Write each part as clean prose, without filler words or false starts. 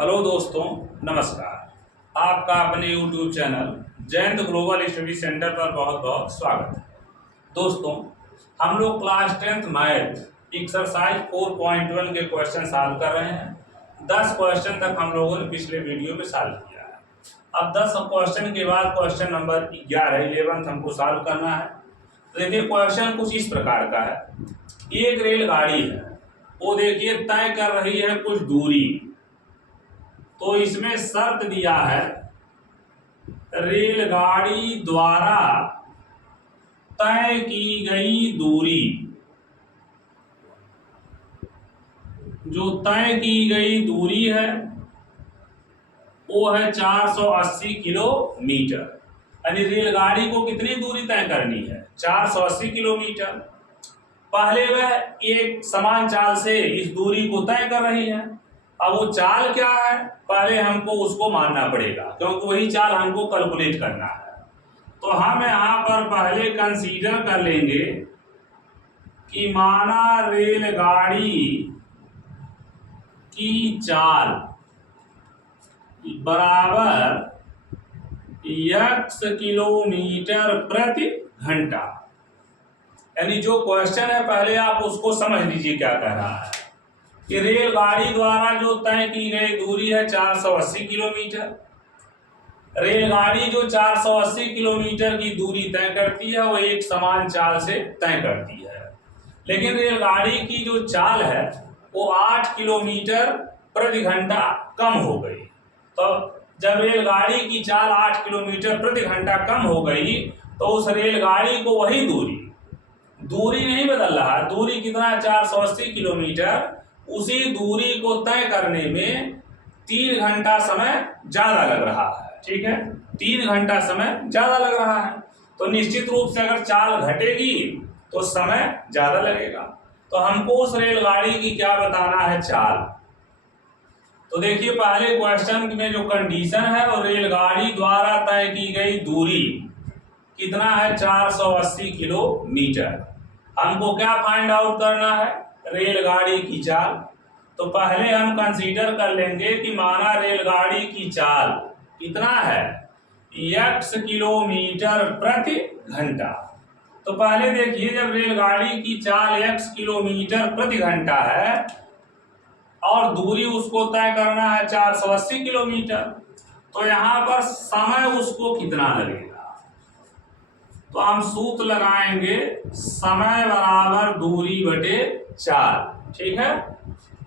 Hello दोस्तों, नमस्कार। आपका अपने YouTube channel Jayant global study centre पर बहुत बहुत स्वागत है। दोस्तों, हम लोग क्लास 10th मैथ एक्सरसाइज 4.1 के क्वेश्चन सॉल्व कर रहे हैं। 10 क्वेश्चन तक हम लोगों ने पिछले वीडियो में सॉल्व किया है। अब 10 क्वेश्चन के बाद क्वेश्चन नंबर 11 हमको सॉल्व करना है। तो देखिए, क्वेश्चन कुछ इस प्रकार का है। एक रेलगाड़ी है, वो देखिए तय कर रही है कुछ दूरी। तो इसमें शर्त दिया है रेलगाड़ी द्वारा तय की गई दूरी, जो तय की गई दूरी है वो है 480 किलोमीटर। यानी रेलगाड़ी को कितनी दूरी तय करनी है? 480 किलोमीटर। पहले वह एक समान चाल से इस दूरी को तय कर रही है। अब वो चाल क्या है, पहले हमको उसको मानना पड़ेगा, क्योंकि वही चाल हमको कैलकुलेट करना है। तो हम यहाँ पर पहले कंसीडर कर लेंगे कि माना रेलगाड़ी की चाल बराबर x किलोमीटर प्रति घंटा। यानी जो क्वेश्चन है पहले आप उसको समझ लीजिए क्या कह रहा है कि रेलगाड़ी द्वारा जो तय की गई दूरी है 480 किलोमीटर। रेलगाड़ी जो 480 किलोमीटर की दूरी तय करती है वो एक समान चाल से तय करती है। लेकिन रेलगाड़ी की जो चाल है वो 8 किलोमीटर प्रति घंटा कम हो गई। तो जब रेलगाड़ी की चाल 8 किलोमीटर प्रति घंटा कम हो गई तो उस रेलगाड़ी को वही दूरी नहीं बदल रहा, दूरी कितना है? 480 किलोमीटर। उसी दूरी को तय करने में 3 घंटा समय ज्यादा लग रहा है। ठीक है, 3 घंटा समय ज्यादा लग रहा है। तो निश्चित रूप से अगर चाल घटेगी तो समय ज्यादा लगेगा। तो हमको उस रेलगाड़ी की क्या बताना है? चाल। तो देखिए, पहले क्वेश्चन में जो कंडीशन है वो रेलगाड़ी द्वारा तय की गई दूरी कितना है? 480 किलोमीटर। हमको क्या फाइंड आउट करना है? रेलगाड़ी की चाल। तो पहले हम कंसीडर कर लेंगे कि माना रेलगाड़ी की चाल कितना है? x किलोमीटर प्रति घंटा। तो पहले देखिए, जब रेलगाड़ी की चाल x किलोमीटर प्रति घंटा है और दूरी उसको तय करना है 480 किलोमीटर, तो यहाँ पर समय उसको कितना लगेगा? तो हम सूत्र लगाएंगे समय बराबर दूरी बटे चाल। ठीक है,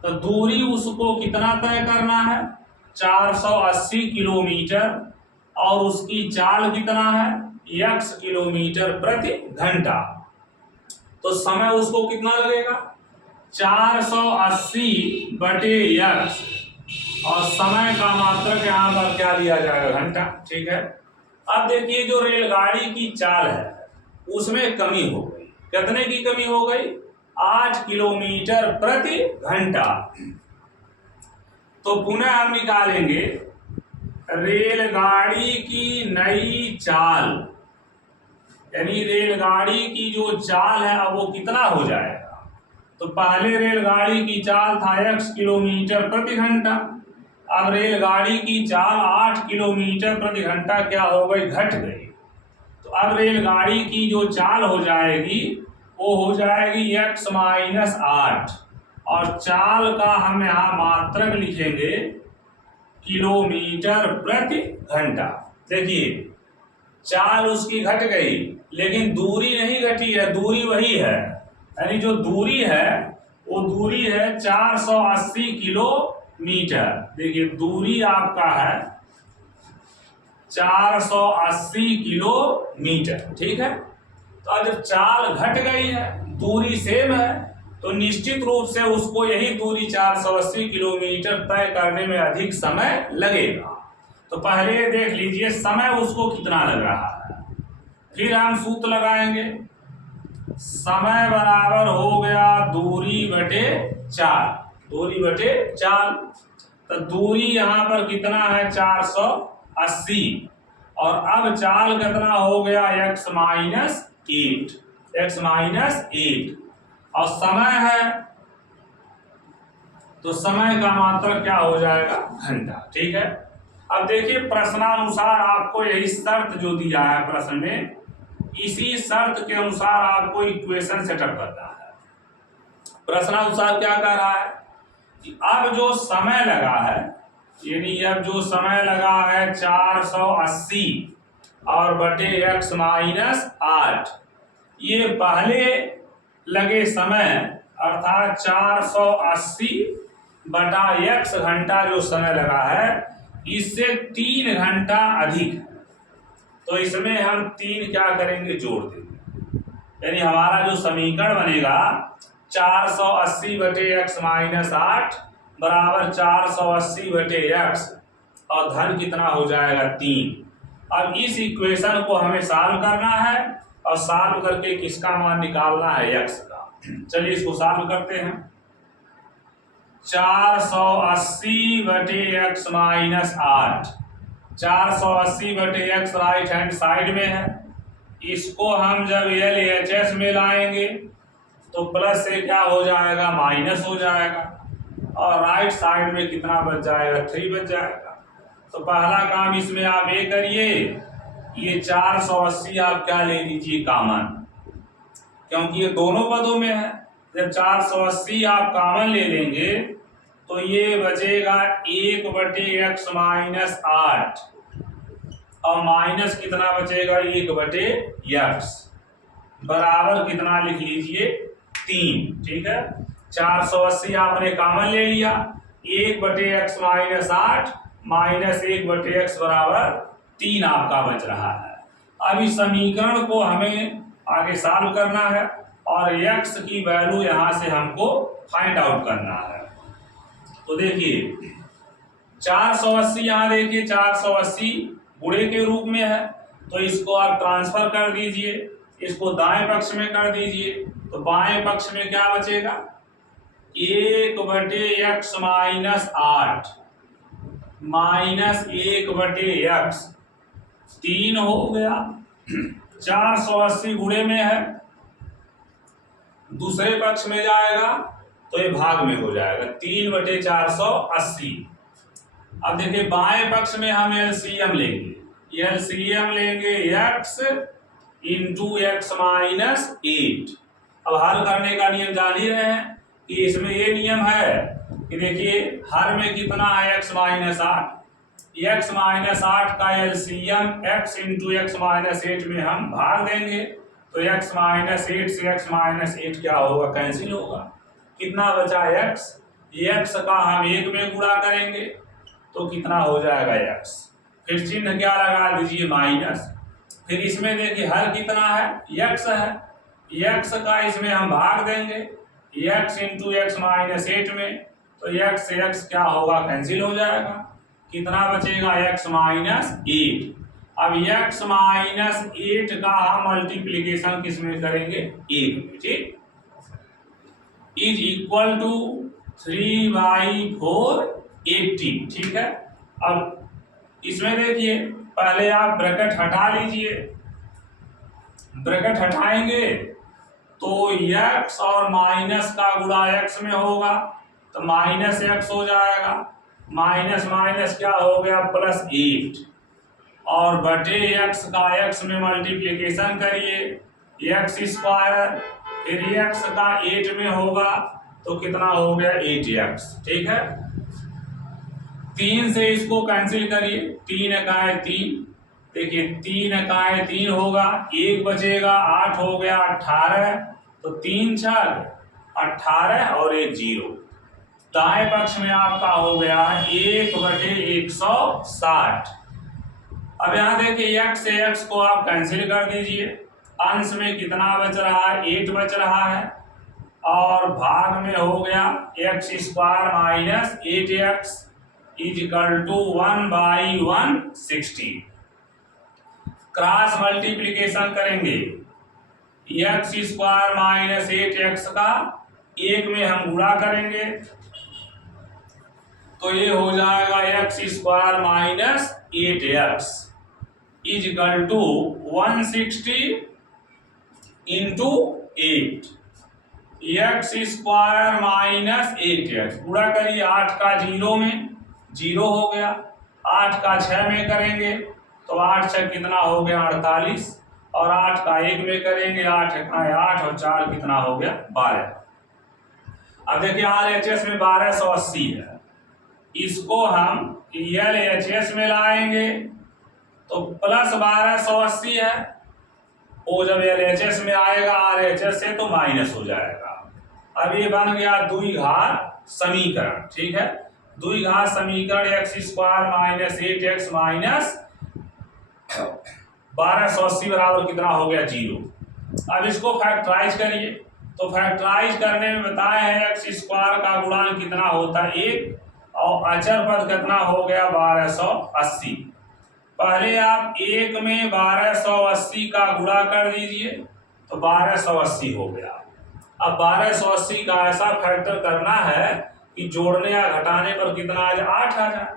तो दूरी उसको कितना तय करना है? 480 किलोमीटर। और उसकी चाल कितना है? x किलोमीटर प्रति घंटा। तो समय उसको कितना लगेगा? 480 बटे x, और समय का मात्रक यहाँ पर क्या दिया जाएगा? घंटा। ठीक है, अब देखिए, जो रेलगाड़ी की चाल है उसमें कमी हो गई। कितने की कमी हो गई? 8 किलोमीटर प्रति घंटा। तो पुनः हम निकालेंगे रेलगाड़ी की नई चाल। यानी रेलगाड़ी की जो चाल है अब वो कितना हो जाएगा? तो पहले रेलगाड़ी की चाल था x किलोमीटर प्रति घंटा। अब रेलगाड़ी की चाल 8 किलोमीटर प्रति घंटा क्या हो गई? घट गई। तो अब रेलगाड़ी की जो चाल हो जाएगी वो हो जाएगी x माइनस 8, और चाल का हम यहाँ मात्रक लिखेंगे किलोमीटर प्रति घंटा। देखिए, चाल उसकी घट गई लेकिन दूरी नहीं घटी है, दूरी वही है। यानी जो दूरी है वो दूरी है 480 किलोमीटर। देखिए, दूरी आपका है 480 किलोमीटर। ठीक है, तो अब जब चाल घट गई है, दूरी सेम है, तो निश्चित रूप से उसको यही दूरी 480 किलोमीटर तय करने में अधिक समय लगेगा। तो पहले देख लीजिए समय उसको कितना लग रहा है, फिर हम सूत्र लगाएंगे। समय बराबर हो गया दूरी बटे चाल। दूरी बटे चाल, तो दूरी यहाँ पर कितना है? 480, और अब चाल कितना हो गया? x माइनस 8, और समय है तो समय का मात्रक क्या हो जाएगा, घंटा। ठीक है, अब देखिए प्रश्नानुसार आपको यही शर्त जो दिया है प्रश्न में, इसी शर्त के अनुसार आपको इक्वेशन सेटअप करना है। प्रश्नानुसार क्या कह रहा है कि अब जो समय लगा है, यानी अब जो समय लगा है 480 और बटे x माइनस 8, ये पहले लगे समय अर्थात 480 बटा x घंटा जो समय लगा है, इससे 3 घंटा अधिक है। तो इसमें हम 3 क्या करेंगे, जोड़ देंगे। यानी हमारा जो समीकरण बनेगा 480 बटे x माइनस 8 बराबर 480 बटे x और धन कितना हो जाएगा, 3। अब इस इक्वेशन को हमें सॉल्व करना है और सॉल्व करके किसका मान निकालना है, x का। चलिए इसको सॉल्व करते हैं। 480 बटे x माइनस 8, 480 बटे x राइट हैंड साइड में है, इसको हम जब LHS में लाएंगे तो प्लस से क्या हो जाएगा, माइनस हो जाएगा, और राइट साइड में कितना बच जाएगा, 3 बच जाएगा। तो पहला काम इसमें आप ये करिए, ये 480 आप क्या ले लीजिए कॉमन, क्योंकि ये दोनों पदों में है। जब 480 आप कॉमन ले लेंगे तो ये बचेगा 1 बटे x माइनस 8 और माइनस कितना बचेगा, 1 बटे x बराबर कितना लिख लीजिए, 3। ठीक है, 480 आपने कॉमन ले लिया, 1 बटे x माइनस 8 माइनस 1 बटे x बराबर 3 आपका बच रहा है। अब इस समीकरण को हमें आगे सॉल्व करना है और x की वैल्यू यहां से हमको फाइंड आउट करना है। तो देखिए 480 यहाँ देखिए 480 गुणे के रूप में है, तो इसको आप ट्रांसफर कर दीजिए, इसको दाएं पक्ष में कर दीजिए, तो बाएं पक्ष में क्या बचेगा, 1 बटे x माइनस 8 माइनस 1 बटे x, 3 हो गया। 480 गुणे में है, दूसरे पक्ष में जाएगा तो ये भाग में हो जाएगा, 3 बटे 480। अब देखिए बाएं पक्ष में हम एलसीएम लेंगे x इंटू x माइनस 8। अब हल करने का नियम जान ही रहे हैं कि इसमें ये नियम है कि देखिए हर में कितना है, x माइनस 8, x माइनस 8 का LCM x into x minus 8 में हम भाग देंगे, तो x माइनस 8 से x माइनस 8 क्या होगा, कैंसिल होगा। कितना बचा x, x का हम 1 में गुणा करेंगे तो कितना हो जाएगा x, फिर चिन्ह क्या लगा दीजिए, माइनस। फिर इसमें देखिए हर कितना है, x है, x का इसमें हम भाग देंगे x इंटू x माइनस 8 में, तो x से x क्या होगा, कैंसिल हो जाएगा। कितना बचेगा, x माइनस 8। अब x माइनस 8 का हम मल्टीप्लीकेशन किस में करेंगे, 1 में। ठीक, इज इक्वल टू 3/4 80। ठीक है, अब इसमें देखिए पहले आप ब्रैकेट हटा लीजिए, ब्रैकेट हटाएंगे तो x और माइनस का गुणा x में होगा तो माइनस x हो जाएगा, माइनस माइनस क्या हो गया, प्लस 8, और बटे x का x में मल्टीप्लिकेशन करिए, x स्क्वायर, फिर x का 8 में होगा तो कितना हो गया, 8x। ठीक है, 3 से इसको कैंसिल करिए, 3 इकाई 3, देखिए 3 इकाई 3 होगा, 1 बचेगा, 8 हो गया 18, तो 3 4 18 और 1 0। दाएं पक्ष में आपका हो गया 1 बटे 160। अब यहाँ देखिए x से x को आप कैंसिल कर दीजिए, अंश में कितना बच रहा है, 8 बच रहा है, और भाग में हो गया x square minus 8x is equal to 1/160। Cross multiplication करेंगे, x स्क्वायर माइनस 8x का 1 में हम गुणा करेंगे तो ये हो जाएगा x square minus 8x is equal to 160 into 8। X square minus 8x, पूरा करिए। 8 का 0 में 0 हो गया, 8 का 6 में करेंगे तो 8 6 कितना हो गया 48, और 8 का 1 में करेंगे 8 का 8 और 4 कितना हो गया 12। अब देखिए RHS में 1280 है, इसको हम LHS में लाएंगे तो प्लस 1280 है, वो जब LHS में आएगा RHS से तो माइनस हो जाएगा। अब ये बन गया द्विघात समीकरण, ठीक है। द्विघात समीकरण x square minus 8x minus 1280 बराबर कितना हो गया 0। अब इसको फैक्टराइज करिए, तो फैक्टराइज करने में बताए हैं एक्स स्क्वायर का गुणांक कितना होता है 1, और अचर पद कितना हो गया 1280। पहले आप 1 में 1280 का गुणा कर दीजिए तो 1280 हो गया। अब 1280 का ऐसा फैक्टर करना है कि जोड़ने या घटाने पर कितना आ जाए 8 आ जाए,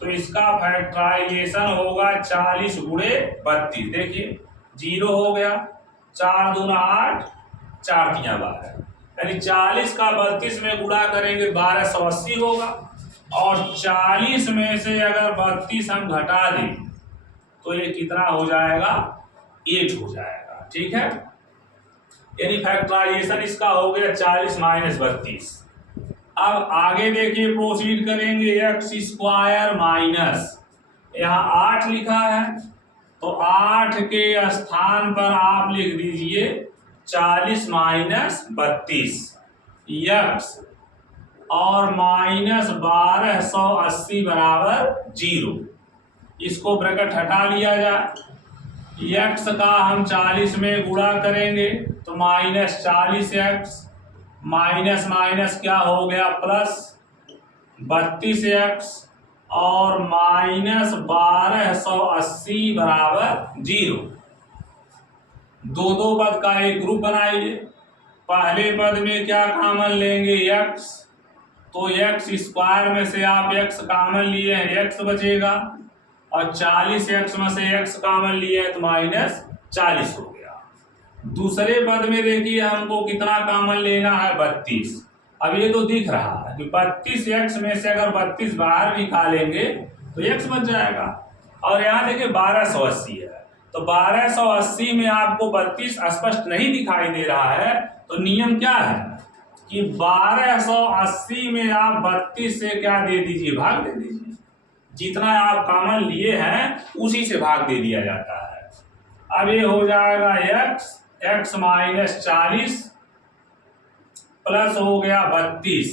तो इसका फैक्टराइजेशन होगा 40 गुणे 32। देखिए 0 हो गया, 4 दूना 8, 4 तिया 12, यानी 40 का 32 में गुणा करेंगे 1280 होगा, और 40 में से अगर 32 हम घटा दें तो ये कितना हो जाएगा 8 हो जाएगा, ठीक है। यानी फैक्टराइजेशन इसका हो गया 40 माइनस 32। अब आगे देखिए प्रोसीड करेंगे, एक्स स्क्वायर माइनस, यहाँ 8 लिखा है तो 8 के स्थान पर आप लिख दीजिए 40 माइनस 32 एक्स, और माइनस 1280 बराबर 0। इसको ब्रैकेट हटा लिया जाए, एक्स का हम 40 में गुणा करेंगे तो माइनस 40x, माइनस माइनस क्या हो गया प्लस 32x, और माइनस 1280 बराबर 0। दो पद का एक ग्रुप बनाइए। पहले पद में क्या कॉमन लेंगे x, तो एक्स स्क्वायर में से आप x कॉमन लिए हैं x बचेगा, और 40x में से x कॉमन लिए हैं तो माइनस 40 हो गया। दूसरे पद में देखिए हमको कितना कॉमन लेना है 32। अब ये तो दिख रहा है कि 32x में से अगर 32 बाहर निकालेंगे तो x बच जाएगा, और यहाँ देखिए 1280 है, तो 1280 में आपको 32 स्पष्ट नहीं दिखाई दे रहा है, तो नियम क्या है कि 1280 में आप 32 से क्या दे दीजिए भाग दे दीजिए, जितना आप कॉमन लिए हैं उसी से भाग दे दिया जाता है। अब ये हो जाएगा x माइनस 40 प्लस हो गया 32,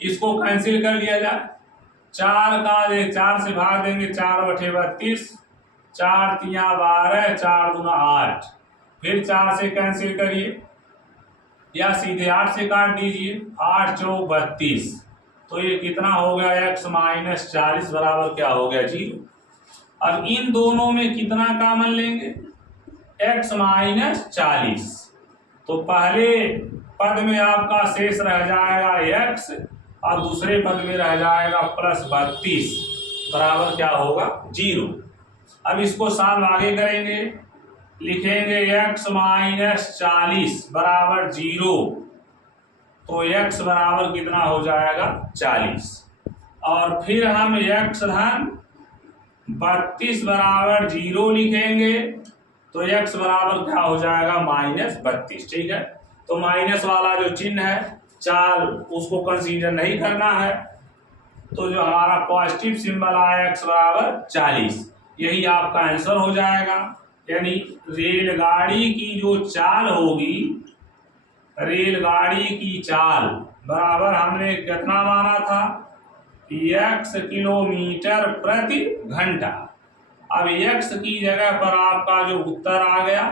इसको कैंसिल कर दिया जाए, 4 से भाग देंगे 4/32, 4 तिया 12, 4 दूना 8, फिर 4 से कैंसिल करिए या सीधे 8 से काट दीजिए, 8 चौक 32, तो ये कितना हो गया x माइनस 40 बराबर क्या हो गया 0। अब इन दोनों में कितना कॉमन लेंगे x माइनस 40, तो पहले पद में आपका शेष रह जाएगा x, और दूसरे पद में रह जाएगा प्लस 32 बराबर क्या होगा 0। अब इसको साल आगे करेंगे, लिखेंगे x माइनस 40 बराबर 0, तो x बराबर कितना हो जाएगा 40, और फिर हम x धन 32 बराबर 0 लिखेंगे तो x बराबर क्या हो जाएगा माइनस 32, ठीक है। तो माइनस वाला जो चिन्ह है चाल उसको कंसीडर नहीं करना है, तो जो हमारा पॉजिटिव सिंबल आया x बराबर 40, यही आपका आंसर हो जाएगा। यानी रेलगाड़ी की जो चाल होगी, रेलगाड़ी की चाल बराबर हमने कितना माना था x किलोमीटर प्रति घंटा। अब x की जगह पर आपका जो उत्तर आ गया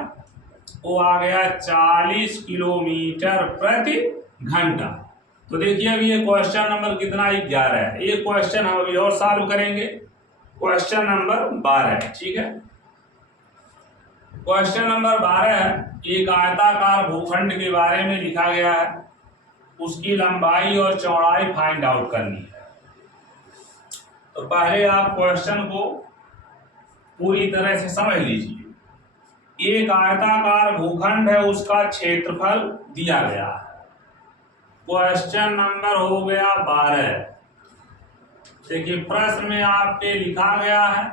वो आ गया 40 किलोमीटर प्रति घंटा। तो देखिए अभी ये क्वेश्चन नंबर कितना 11 है, ये क्वेश्चन हम अभी और सॉल्व करेंगे, क्वेश्चन नंबर 12, ठीक है। क्वेश्चन नंबर 12 एक आयताकार भूखंड के बारे में लिखा गया है, उसकी लंबाई और चौड़ाई फाइंड आउट करनी है। तो पहले आप क्वेश्चन को पूरी तरह से समझ लीजिए। एक आयताकार भूखंड है, उसका क्षेत्रफल दिया गया है, क्वेश्चन नंबर हो गया 12। देखिए प्रश्न में आपके लिखा गया है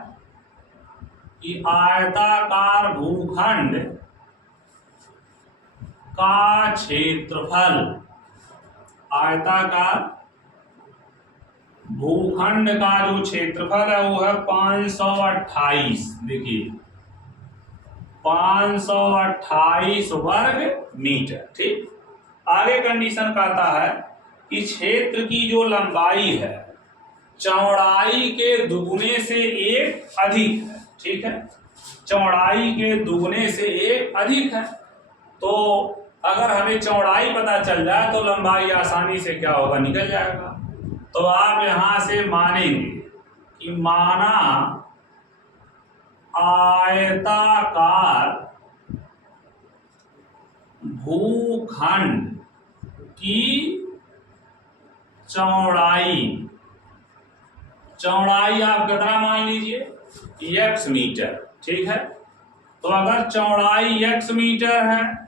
कि आयताकार भूखंड का क्षेत्रफल, आयताकार भूखंड का जो क्षेत्रफल है वो है 528। देखिए 528 वर्ग मीटर। ठीक, आगे कंडीशन कहता है कि क्षेत्र की जो लंबाई है चौड़ाई के दुगने से एक अधिक है। ठीक है, चौड़ाई के दुगने से एक अधिक है। तो अगर हमें चौड़ाई पता चल जाए तो लंबाई आसानी से क्या होगा, निकल जाएगा। तो आप यहां से मानेंगे कि माना आयताकार भूखंड की चौड़ाई, चौड़ाई आप कितना मान लीजिए x मीटर। ठीक है, तो अगर चौड़ाई x मीटर है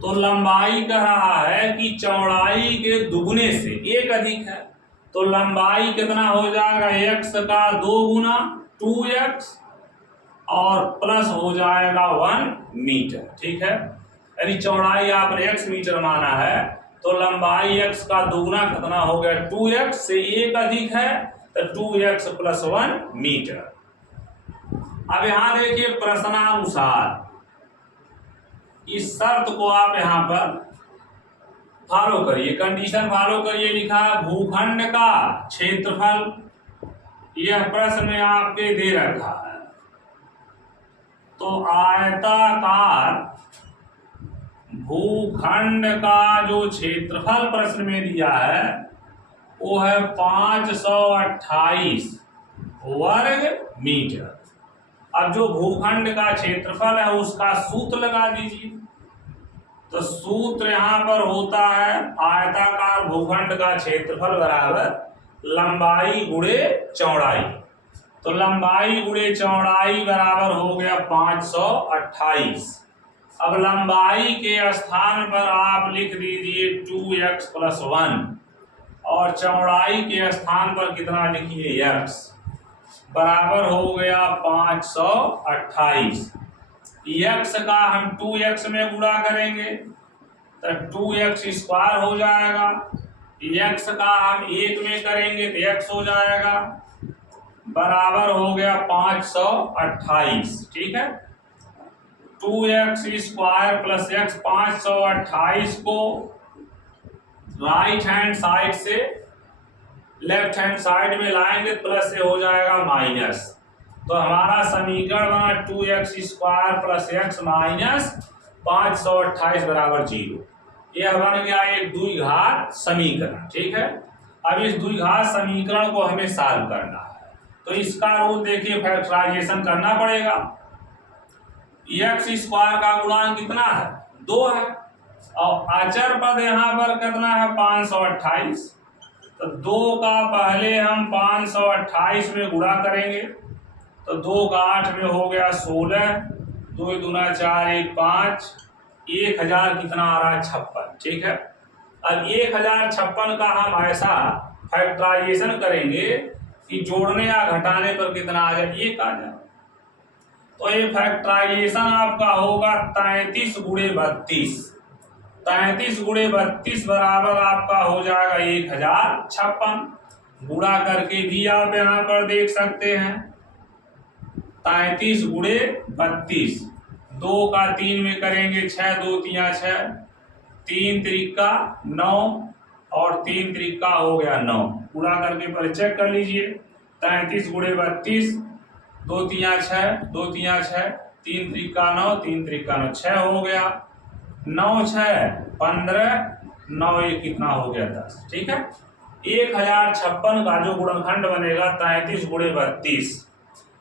तो लंबाई कह रहा है कि चौड़ाई के दुगने से एक अधिक है। तो लंबाई कितना हो जाएगा, x का 2 गुना 2x और प्लस हो जाएगा 1 मीटर। ठीक है, यानी चौड़ाई आपने x मीटर माना है तो लंबाई x का दुगना कितना हो गया, 2x से एक अधिक है तो 2x प्लस 1 मीटर। अब यहां देखिए प्रश्नानुसार इस शर्त को आप यहां पर फॉलो करिए, कंडीशन फॉलो करिए। लिखा है भूखंड का क्षेत्रफल, यह प्रश्न में आपके दे रखा है। तो आयताकार भूखंड का जो क्षेत्रफल प्रश्न में दिया है वो है 528 वर्ग मीटर। अब जो भूखंड का क्षेत्रफल है उसका सूत्र लगा दीजिए। तो सूत्र यहां पर होता है आयताकार भूखंड का क्षेत्रफल बराबर लंबाई गुणे चौड़ाई। तो लंबाई गुणे चौड़ाई बराबर हो गया 528। अब लंबाई के स्थान पर आप लिख दीजिए 2x प्लस 1 और चौड़ाई के स्थान पर कितना लिखिए x, बराबर हो गया 528। x का हम 2x में गुणा करेंगे तो 2x स्क्वायर हो जाएगा। x का हम 1 में करेंगे तो x हो जाएगा, बराबर हो गया 528। ठीक है, 2x स्क्वायर प्लस x, 528 को राइट हैंड साइड से लेफ्ट हैंड साइड में लाएंगे प्लस से हो जाएगा माइनस। तो हमारा समीकरण बना 2x square plus x minus 528 बराबर 0। यह बन गया एक द्विघात समीकरण। ठीक है, अब इस द्विघात समीकरण को हमें सॉल्व करना है। तो इसका रूल देखिए फैक्टराइजेशन करना पड़ेगा। x स्क्वायर का गुणांक कितना है, 2 है और अचर पद यहाँ पर कितना है 528। तो 2 का पहले हम 528 में गुणा करेंगे तो 2 का 8 में हो गया 16, 2 दूना 4 1 5, 1000 कितना आ रहा है 56। ठीक है, अब 1056 का हम ऐसा फैक्टराइजेशन करेंगे कि जोड़ने या घटाने पर कितना आ जाए, 1 आ जाए। तो ये फैक्टराइजेशन आपका होगा 33 गुणे 32। 33 गुणे 32 बराबर आपका हो जाएगा 1056। गुणा करके भी आप यहाँ पर देख सकते हैं 33 गुणे 32, 2 का 3 में करेंगे 6 2 3 6, 3 त्रिका 9 और 3 त्रिका हो गया 9। गुणा करके पर चेक कर लीजिए 33 गुणे 32, 2 3 6, 2 3 6, 3 त्रिका 9, 3 त्रिका 9, 6 हो गया, 9 6 15, 9 1 कितना हो गया 10। ठीक है, 1056 का जो गुणनखंड बनेगा 33 गुणे 32।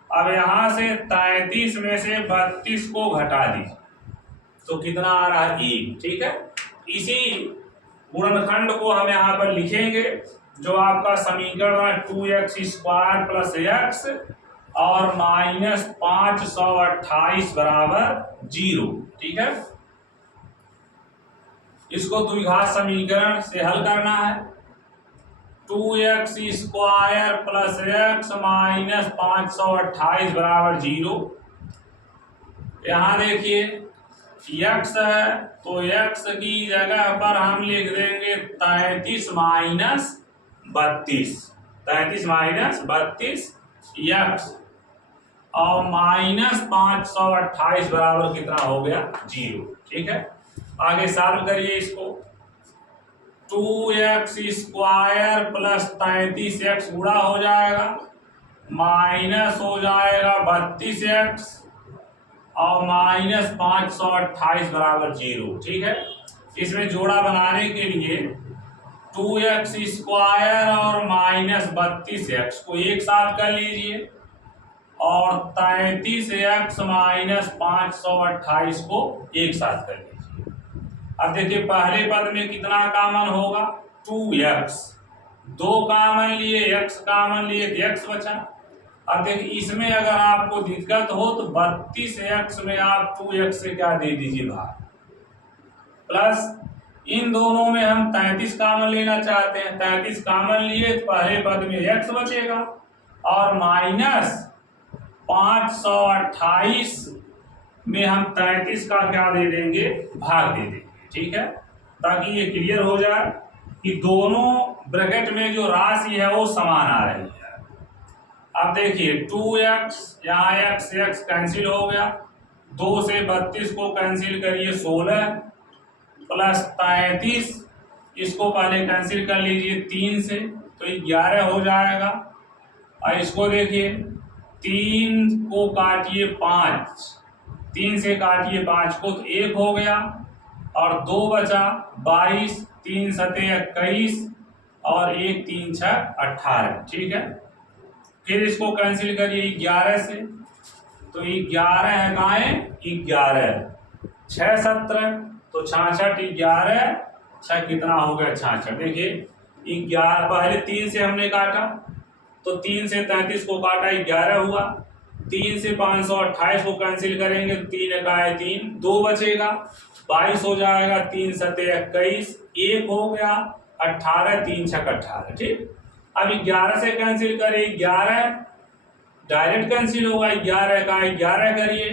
अब यहां से 33 में से 32 को घटा दीजिए तो कितना आ रहा है 1। ठीक है, इसी गुणनखंड को हम यहाँ पर लिखेंगे जो आपका समीकरण है 2x स्क्वायर प्लस x और माइनस 528 बराबर 0। ठीक है, इसको द्विघात समीकरण से हल करना है। 2x square plus x minus 528 बराबर 0। यहाँ देखिए x है तो x की जगह पर हम लिख देंगे 33 माइनस 32, 33 माइनस 32 x और माइनस 528 बराबर कितना हो गया 0। ठीक है, आगे सॉल्व करिए इसको। 2x स्क्वायर प्लस 33x गुणा हो जाएगा, माइनस हो जाएगा 32x और माइनस 528 बराबर 0। ठीक है, इसमें जोड़ा बनाने के लिए 2x स्क्वायर और माइनस 32x को एक साथ कर लीजिए और 33x माइनस 528 को एक साथ कर लीजिए। अब देखिए पहले पद में कितना कॉमन होगा 2x, 2 कॉमन लिए x कॉमन लिए तो x बचा। अब देखिए इसमें अगर आपको दिक्कत हो तो 32x में आप 2x से क्या दे दीजिए भाग, प्लस इन दोनों में हम 33 कॉमन लेना चाहते हैं, 33 कॉमन लिए तो पहले पद में x बचेगा और माइनस 528 में हम 33 का क्या दे देंगे भाग दे देंगे। ठीक है, ताकि ये क्लियर हो जाए कि दोनों ब्रैकेट में जो राशि है वो समान आ रही है। अब देखिए 2x, यहाँ x कैंसिल हो गया, 2 से 32 को कैंसिल करिए 16 प्लस 33, इसको पहले कैंसिल कर लीजिए 3 से तो 11 हो जाएगा। और इसको देखिए 3 को काटिए 5, 3 से काटिए 5 को तो 1 हो गया और 2 बचा 22, 3 सते 21 और 1 3 6 18। ठीक है, फिर इसको कैंसिल करिए 11 से तो 11 है गाए 11, 6 17 तो 66, 11 6 कितना हो गया 66। देखिए 11 पहले 3 से हमने काटा तो 3 से 33 को काटा 11 हुआ, 3 से 528 को कैंसिल करेंगे 3 इकाई 3, 2 बचेगा 22 हो जाएगा, 3 सते 21, 1 हो गया 18, 3 छक 18। ठीक, अब 11 से कैंसिल करिए 11 डायरेक्ट कैंसिल होगा, 11 का 11 करिए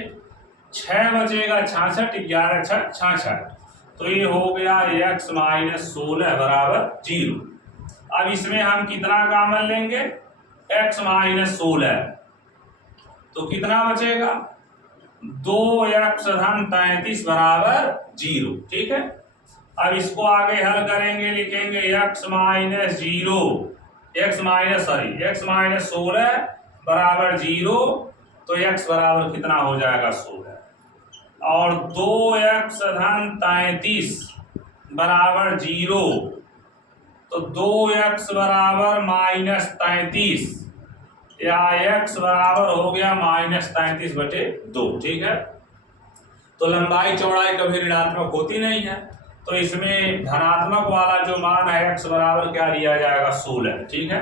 6 बचेगा 66, 11 छक 66 तो ये हो गया x माइनस 16 बराबर 0। अब इसमें हम कितना कॉमन लेंगे x माइनस 16 तो कितना बचेगा 2x धन 33 बराबर 0। ठीक है, अब इसको आगे हल करेंगे, लिखेंगे x माइनस 0, x माइनस 16 बराबर 0 तो x बराबर कितना हो जाएगा 16 और 2x धन 33 बराबर 0 तो 2x बराबर माइनस 33 या x बराबर हो गया माइनस 33/2। ठीक है, तो लंबाई चौड़ाई कभी ऋणात्मक होती नहीं है तो इसमें धनात्मक वाला जो मान है x बराबर क्या लिया जाएगा 16। ठीक है,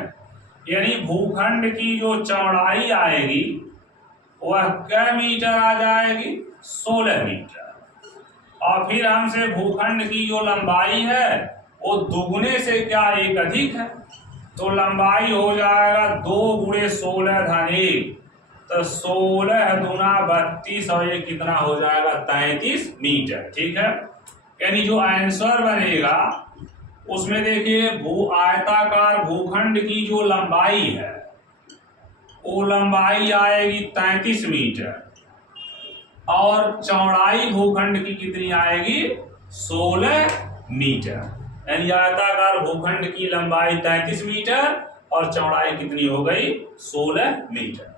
यानी भूखंड की जो चौड़ाई आएगी वह क्या मीटर आ जाएगी 16 मीटर और फिर हमसे भूखंड की जो लंबाई है वो दुगने से क्या एक अधिक है तो लंबाई हो जाएगा 2 गुणे 16 धन 1 तो 16 दूना 32 और ये कितना हो जाएगा 33 मीटर। ठीक है, यानी जो आंसर बनेगा उसमें देखिए आयताकार भूखंड की जो लंबाई है वो लंबाई आएगी 33 मीटर और चौड़ाई भूखंड की कितनी आएगी 16 मीटर। यानी आयताकार भूखंड की लंबाई 33 मीटर और चौड़ाई कितनी हो गई 16 मीटर।